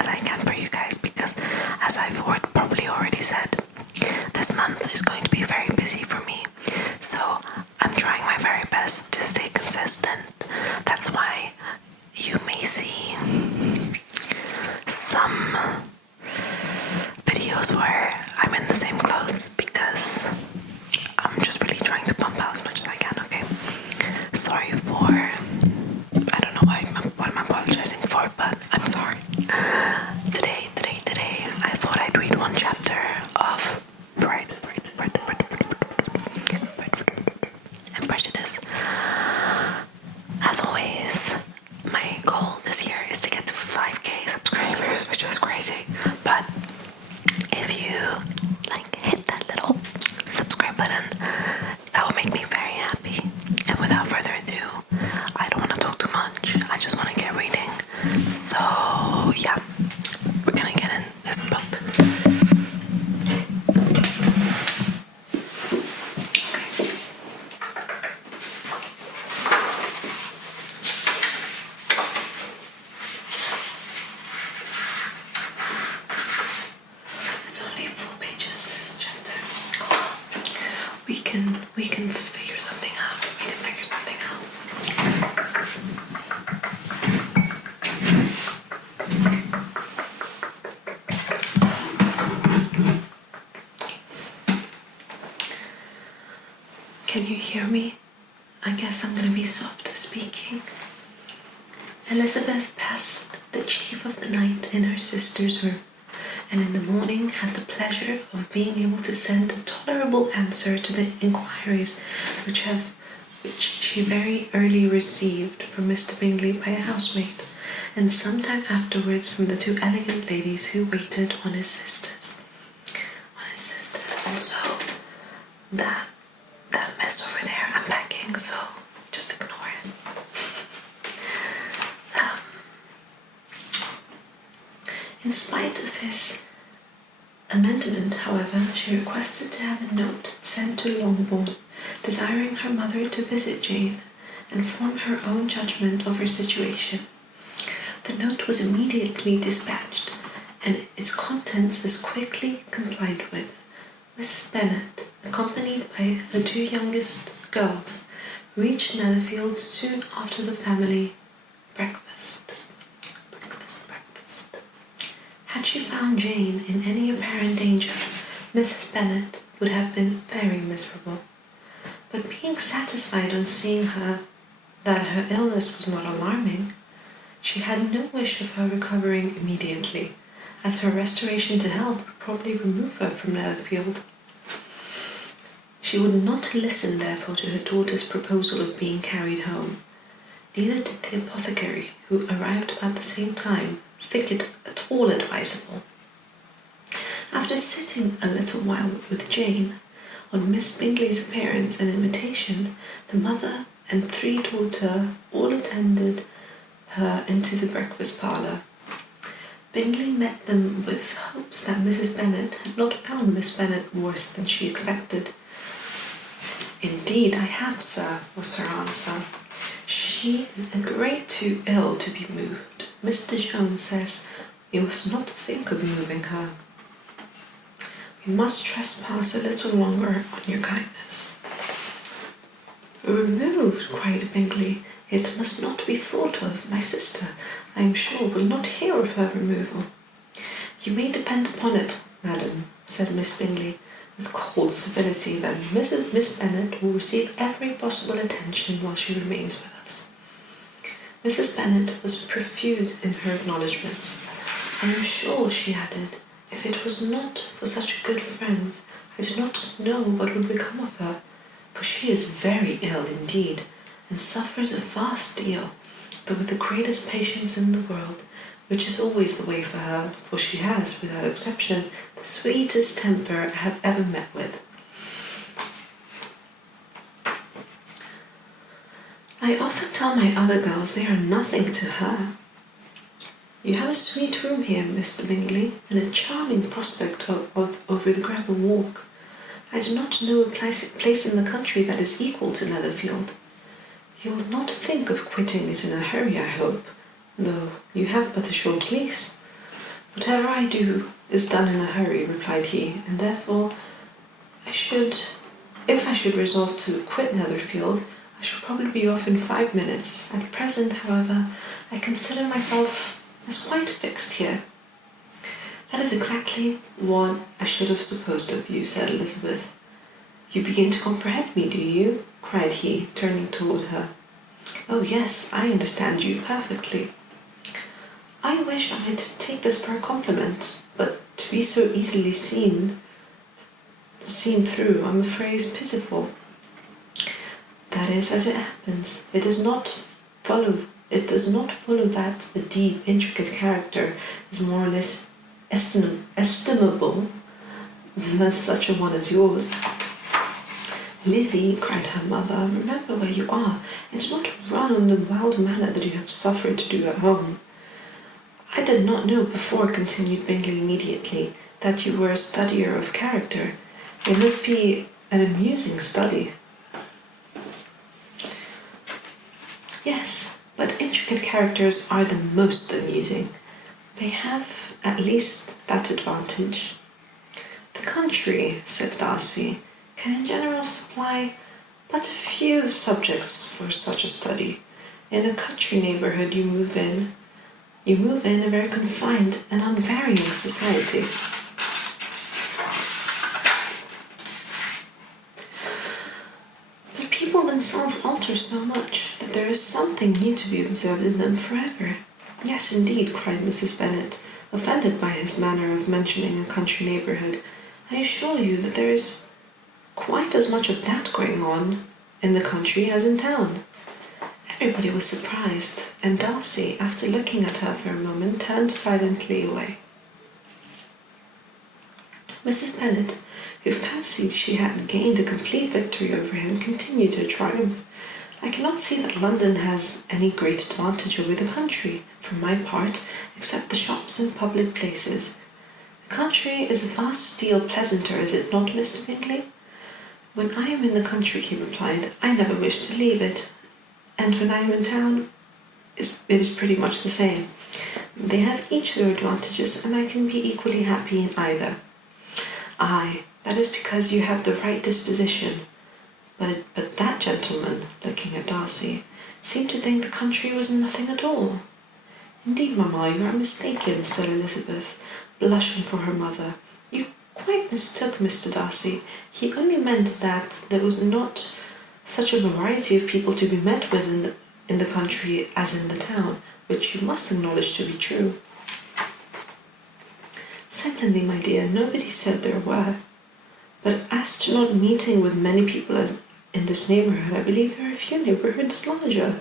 as I can for you guys, because as I've probably already said, this month is going to be very busy for me. So I'm trying my very best to stay consistent. That's why you may see some videos where I'm in the same clothes, because I'm just really trying to pump out as much as I can, okay? Sorry for, I don't know what I'm apologizing for, but I'm sorry. Today, I thought I'd read one chapter of Pride and Prejudice. As always, my goal this year is to get to 5k subscribers, which is crazy. But if you hit that little subscribe button, that will make me very happy. And without further ado, I don't want to talk too much. I just want to get reading. So yeah, we're gonna get in. There's a book. We can figure something out. Can you hear me? I guess I'm gonna be softer speaking. Elizabeth passed the chief of the night in her sister's room, and in the morning had the pleasure of being able to send a tolerable answer to the inquiries which she very early received from Mr. Bingley by a housemaid, and some time afterwards from the two elegant ladies who waited on his sisters. Also, that mess over there, I'm packing, so just ignore it. In spite of his amendment, however, she requested to have a note sent to Longbourn, desiring her mother to visit Jane and form her own judgment of her situation. The note was immediately dispatched, and its contents as quickly complied with. Mrs. Bennet, accompanied by her two youngest girls, reached Netherfield soon after the family breakfast. Had she found Jane in any apparent danger, Mrs. Bennet would have been very miserable. But being satisfied on seeing her that her illness was not alarming, she had no wish of her recovering immediately, as her restoration to health would probably remove her from Netherfield. She would not listen, therefore, to her daughter's proposal of being carried home. Neither did the apothecary, who arrived about the same time, think it at all advisable. After sitting a little while with Jane, on Miss Bingley's appearance and invitation, the mother and three daughters all attended her into the breakfast parlour. Bingley met them with hopes that Mrs. Bennet had not found Miss Bennet worse than she expected. "Indeed I have, sir," was her answer. "She is a great too ill to be moved. Mr. Jones says we must not think of moving her. We must trespass a little longer on your kindness." "Removed," cried Bingley. "It must not be thought of. My sister, I am sure, will not hear of her removal." "You may depend upon it, madam," said Miss Bingley, with cold civility, that Miss Bennet will receive every possible attention while she remains with us. Mrs. Bennet was profuse in her acknowledgments. "I am sure," she added, "if it was not for such good friends, I do not know what would become of her, for she is very ill indeed, and suffers a vast deal, though with the greatest patience in the world, which is always the way for her, for she has, without exception, the sweetest temper I have ever met with." "I often tell my other girls they are nothing to her." "You have a sweet room here, Mr. Bingley, and a charming prospect over the gravel walk. I do not know a place in the country that is equal to Netherfield. You will not think of quitting it in a hurry, I hope, though you have but a short lease." Whatever I do is done in a hurry, replied he, and therefore if I should resolve to quit Netherfield, I should probably be off in 5 minutes. At present, however, I consider myself as quite fixed here. That is exactly what I should have supposed of you, said Elizabeth. You begin to comprehend me, do you? Cried he, turning toward her. Oh yes, I understand you perfectly. I wish I might take this for a compliment, but to be so easily seen through, I'm afraid, is pitiful. That is as it happens. It does not follow that a deep, intricate character is more or less estimable than such a one as yours. Lizzie, cried her mother, remember where you are, and do not run in the wild manner that you have suffered to do at home. I did not know before, continued Bingley immediately, that you were a studier of character. It must be an amusing study. Yes, but intricate characters are the most amusing. They have at least that advantage. The country, said Darcy, can in general supply but a few subjects for such a study. In a country neighbourhood you move in a very confined and unvarying society. But people themselves alter so much that there is something new to be observed in them forever. Yes, indeed, cried Mrs. Bennet, offended by his manner of mentioning a country neighbourhood. I assure you that there is quite as much of that going on in the country as in town. Everybody was surprised, and Darcy, after looking at her for a moment, turned silently away. Mrs. Bennet, who fancied she had gained a complete victory over him, continued her triumph. I cannot see that London has any great advantage over the country, for my part, except the shops and public places. The country is a vast deal pleasanter, is it not, Mr. Bingley? When I am in the country, he replied, I never wish to leave it, and when I am in town, it is pretty much the same. They have each their advantages, and I can be equally happy in either. Aye, that is because you have the right disposition. But that gentleman, looking at Darcy, seemed to think the country was nothing at all. Indeed, mamma, you are mistaken, said Elizabeth, blushing for her mother. You quite mistook Mr. Darcy. He only meant that there was not such a variety of people to be met with in the country as in the town, which you must acknowledge to be true. Certainly, my dear, nobody said there were. But as to not meeting with many people as in this neighbourhood, I believe there are a few neighbourhoods larger.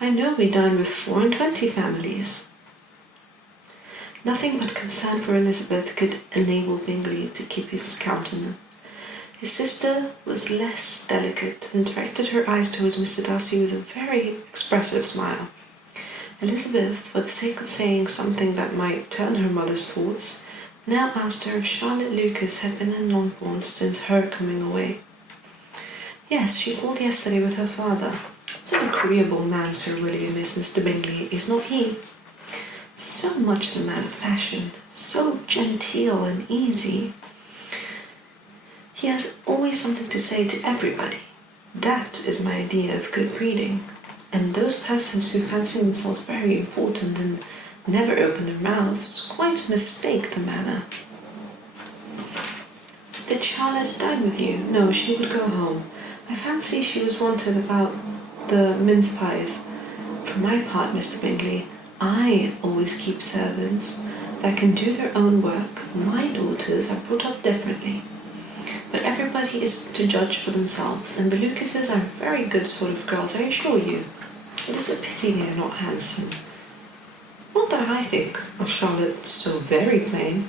I know we dine with 24 families. Nothing but concern for Elizabeth could enable Bingley to keep his countenance. His sister was less delicate, and directed her eyes towards Mr. Darcy with a very expressive smile. Elizabeth, for the sake of saying something that might turn her mother's thoughts, now asked her if Charlotte Lucas had been in Longbourn since her coming away. Yes, she called yesterday with her father. What an agreeable man Sir William is, Mr. Bingley, is not he? So much the man of fashion, so genteel and easy. He has always something to say to everybody. That is my idea of good breeding. And those persons who fancy themselves very important and never open their mouths quite mistake the manner. Did Charlotte dine with you? No, she would go home. I fancy she was wanted about the mince pies. For my part, Mr. Bingley, I always keep servants that can do their own work. My daughters are brought up differently. But everybody is to judge for themselves, and the Lucases are very good sort of girls, I assure you. It is a pity they are not handsome. Not that I think of Charlotte so very plain,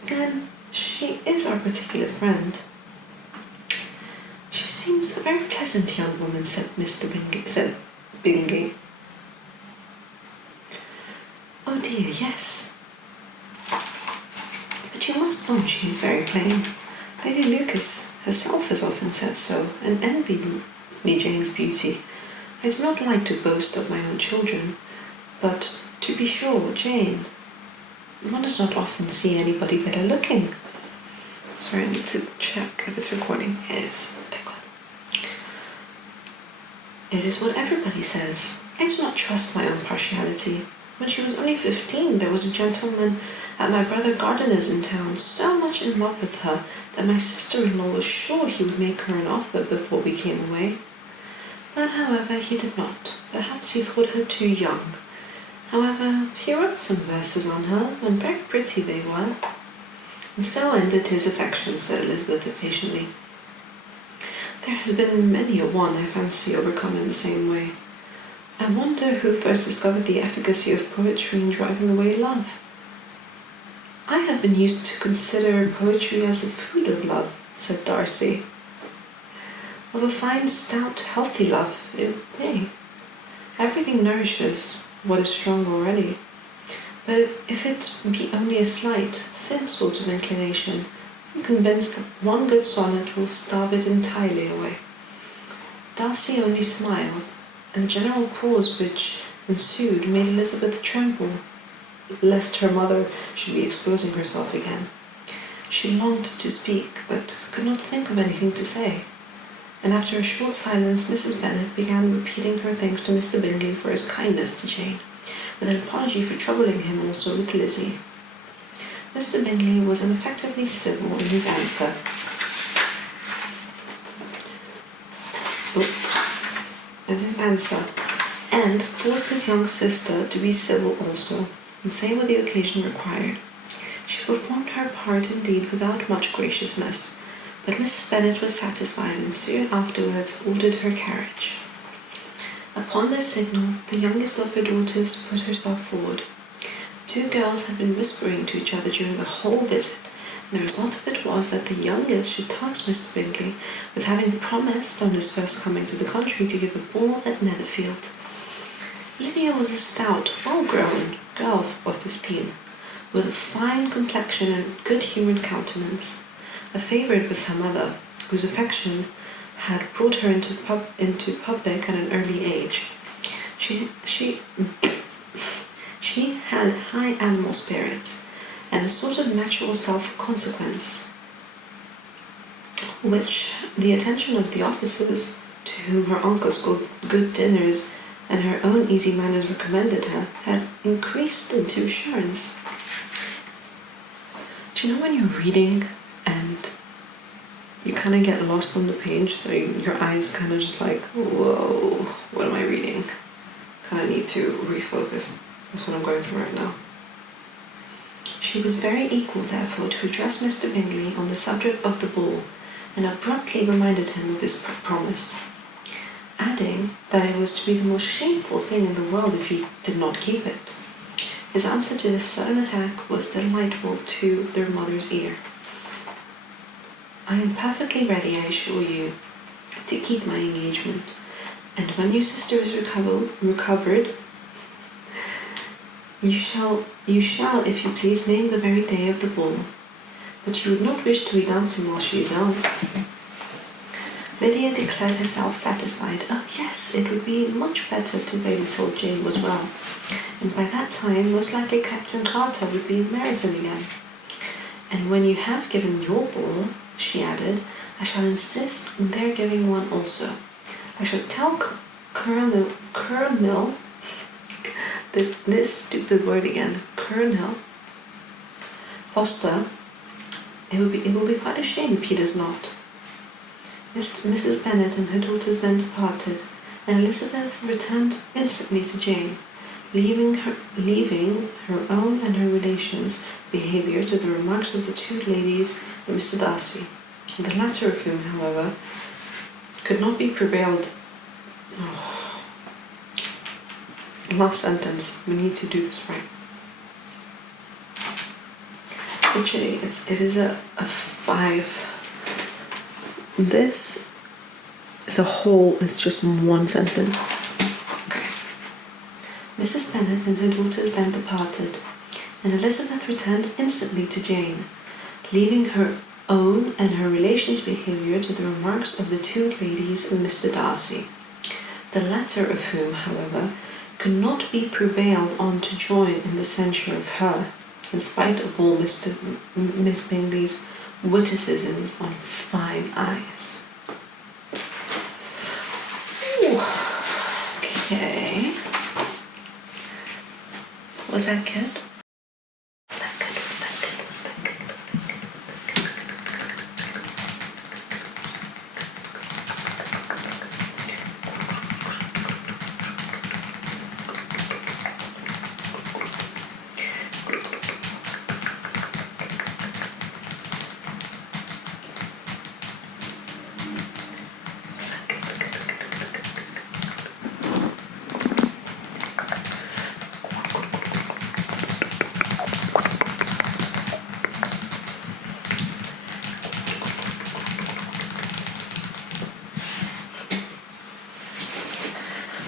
but then she is our particular friend. She seems a very pleasant young woman, said Bingley. Oh dear, yes. But you must own she is very plain. Lady Lucas herself has often said so, and envied me Jane's beauty. I do not like to boast of my own children, but to be sure, Jane. one does not often see anybody better looking. Sorry, I need to check if it's recording. It is. Thank God. It is what everybody says. I do not trust my own partiality. When she was only 15, there was a gentleman at my brother Gardiner's in town so much in love with her that my sister-in-law was sure he would make her an offer before we came away. But, however, he did not. Perhaps he thought her too young. However, he wrote some verses on her, and very pretty they were. And so ended his affection, said Elizabeth impatiently. There has been many a one, I fancy, overcome in the same way. I wonder who first discovered the efficacy of poetry in driving away love. I have been used to consider poetry as the food of love, said Darcy. Of a fine, stout, healthy love, it may. Everything nourishes what is strong already. But if it be only a slight, thin sort of inclination, I'm convinced that one good sonnet will starve it entirely away. Darcy only smiled, and the general pause which ensued made Elizabeth tremble, lest her mother should be exposing herself again. She longed to speak, but could not think of anything to say. And after a short silence, Mrs. Bennet began repeating her thanks to Mr. Bingley for his kindness to Jane, with an apology for troubling him also with Lizzie. Mr. Bingley was ineffectively civil in his answer. And forced his young sister to be civil also, and say what the occasion required. She performed her part indeed without much graciousness, but Mrs. Bennet was satisfied, and soon afterwards ordered her carriage. Upon this signal, the youngest of her daughters put herself forward. The two girls had been whispering to each other during the whole visit, and the result of it was that the youngest should task Mr. Bingley with having promised on his first coming to the country to give a ball at Netherfield. Lydia was a stout, well-grown girl of 15, with a fine complexion and good-humoured countenance, a favourite with her mother, whose affection had brought her into public at an early age. She had high animal spirits, and a sort of natural self-consequence, which the attention of the officers, to whom her uncle's good dinners and her own easy manners recommended her, had increased into assurance. Do you know when you're reading and you kind of get lost on the page, so your eyes kind of just like, whoa, what am I reading? Kind of need to refocus. That's what I'm going through right now. She was very equal, therefore, to address Mr. Bingley on the subject of the ball, and abruptly reminded him of his promise, adding that it was to be the most shameful thing in the world if he did not keep it. His answer to this sudden attack was delightful to their mother's ear. I am perfectly ready, I assure you, to keep my engagement, and when your sister is recovered, you shall, if you please, name the very day of the ball, but you would not wish to be dancing while she is ill. Lydia declared herself satisfied. Oh yes, it would be much better to wait until Jane was well, and by that time most likely Captain Carter would be in Meryton again. And when you have given your ball, she added, I shall insist on their giving one also. I shall tell Colonel this stupid word again, Colonel Foster. It will be quite a shame if he does not. Mrs. Bennet and her daughters then departed, and Elizabeth returned instantly to Jane, leaving her own and her relations' behaviour to the remarks of the two ladies and Mr. Darcy, the latter of whom, however, could not be prevailed. Last sentence. We need to do this right. Literally, it is a 5. This is a whole. It's just one sentence. Okay. Mrs. Bennet and her daughters then departed, and Elizabeth returned instantly to Jane, leaving her own and her relations' behaviour to the remarks of the two ladies and Mr. Darcy, the latter of whom, however, could not be prevailed on to join in the censure of her, in spite of all Miss Bingley's witticisms on fine eyes. Ooh. Okay. Was that good? Was that good? Was that good? Was that good? Was that good?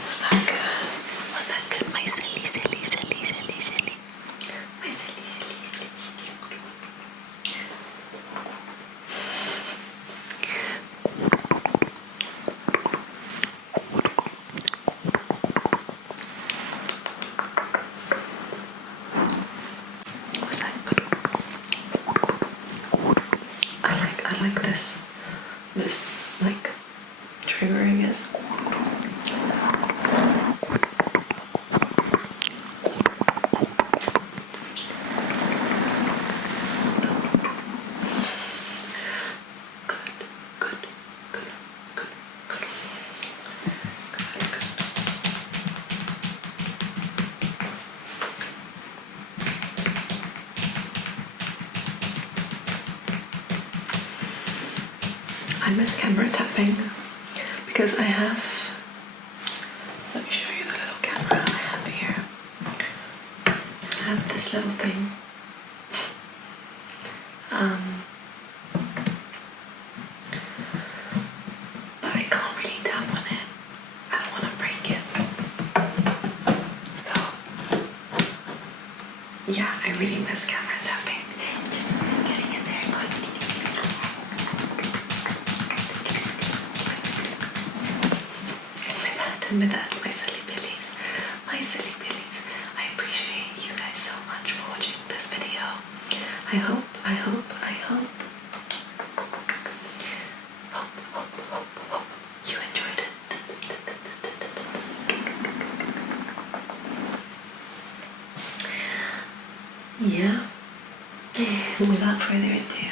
Was that good? Was that good? My silly, silly, silly, silly, silly. My silly, silly, silly. Was that good? I like this. This like triggering is. I miss camera tapping because I have, let me show you the little camera I have here. I have this little thing. But I can't really tap on it. I don't want to break it. So, yeah, I really miss camera tapping. Just getting in there and going. And with that, my silly billies, I appreciate you guys so much for watching this video. I hope you enjoyed it. Yeah. Without further ado,